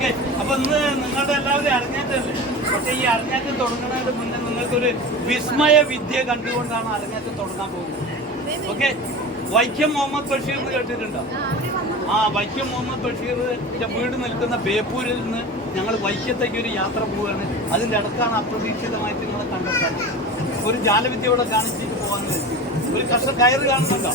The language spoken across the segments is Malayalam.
ഓക്കെ. അപ്പൊ ഇന്ന് നിങ്ങളുടെ എല്ലാവരും അരങ്ങേറ്റല്ലേ പക്ഷെ ഈ അരങ്ങേറ്റം തുടങ്ങുന്നതിന് മുന്നേ നിങ്ങൾക്കൊരു വിസ്മയ വിദ്യ കണ്ടുകൊണ്ടാണ് അരങ്ങേറ്റം തുടങ്ങാൻ പോകുന്നത്. ഓക്കെ. വൈക്കം മുഹമ്മദ് ബഷീർ എന്ന് കേട്ടിട്ടുണ്ടോ? ആ വൈക്കം മുഹമ്മദ് ബഷീറിന്റെ വീട് നിൽക്കുന്ന ബേപ്പൂരിൽ നിന്ന് ഞങ്ങൾ വൈക്കത്തേക്ക് ഒരു യാത്ര പോവുകയാണ്. അതിന്റെ അടുത്താണ് അപ്രതീക്ഷിതമായിട്ട് നിങ്ങളെ കണ്ടെത്താൻ. ഒരു ജാലവിദ്യ ഇവിടെ കാണിച്ചിട്ട് പോകാൻ ഒരു കഷ്ട കയറ് കാണുന്നുണ്ടോ?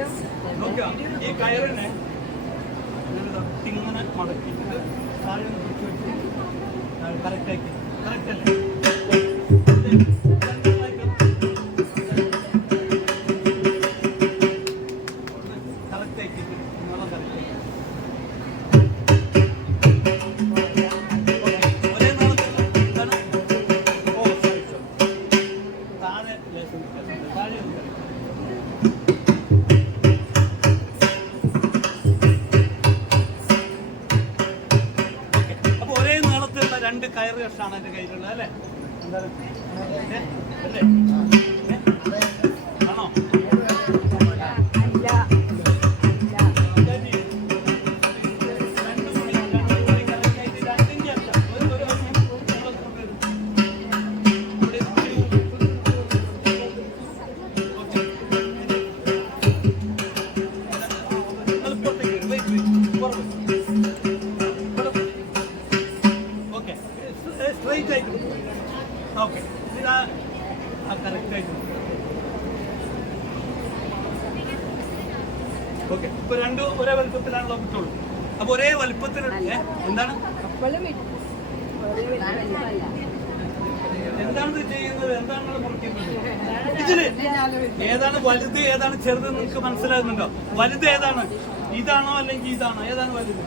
ഈ കയറിനെ ഞാനിതാ ഇങ്ങനെ മടക്കിയിട്ട് താഴെ പിടിച്ച് വെച്ച് താഴെ ആക്കി. Correct അല്ലേ? ഒന്ന് correct രണ്ട് കയറ് കഷ്ടാണ് എന്റെ കയ്യിലുള്ളത് അല്ലേ? അല്ലേ? സ്ട്രൈറ്റ് ആയിട്ട് ഓക്കെ. ഇതാ കറക്റ്റ് ആയിട്ട്. ഓക്കെ. ഇപ്പൊ രണ്ടും ഒരേ വലുപ്പത്തിലാണല്ലോ കിട്ടുള്ളൂ അപ്പൊ ഒരേ വലുപ്പത്തിൽ ഏ? എന്താണ്? എന്താണ് ചെയ്യുന്നത്? എന്താണ് മുറിക്കുന്നത്? ഇതിൽ ഏതാണ് വലുത് ഏതാണ് ചെറുത് നിങ്ങൾക്ക് മനസ്സിലാകുന്നുണ്ടോ? വലുത് ഏതാണ്? ഇതാണോ അല്ലെങ്കിൽ ഇതാണോ? ഏതാണ് വലുത്?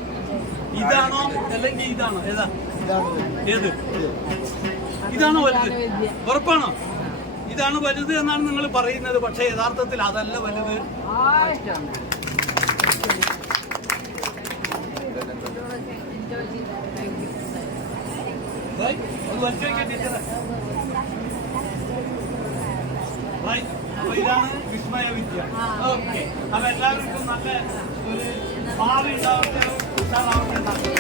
ഇതാണോ അല്ലെങ്കിൽ ഇതാണോ? ഏതാ? ഏത്? ഇതാണോ വലുത്? ഉറപ്പാണോ? ഇതാണ് വലുത് എന്നാണ് നിങ്ങൾ പറയുന്നത്. പക്ഷെ യഥാർത്ഥത്തിൽ അതല്ല വലുത്. ഇതാണ് വിസ്മയ വിദ്യ. ഓക്കെ. അപ്പൊ എല്ലാവർക്കും നല്ല ഒരു ഭാവി ഉണ്ടാവട്ടെ está.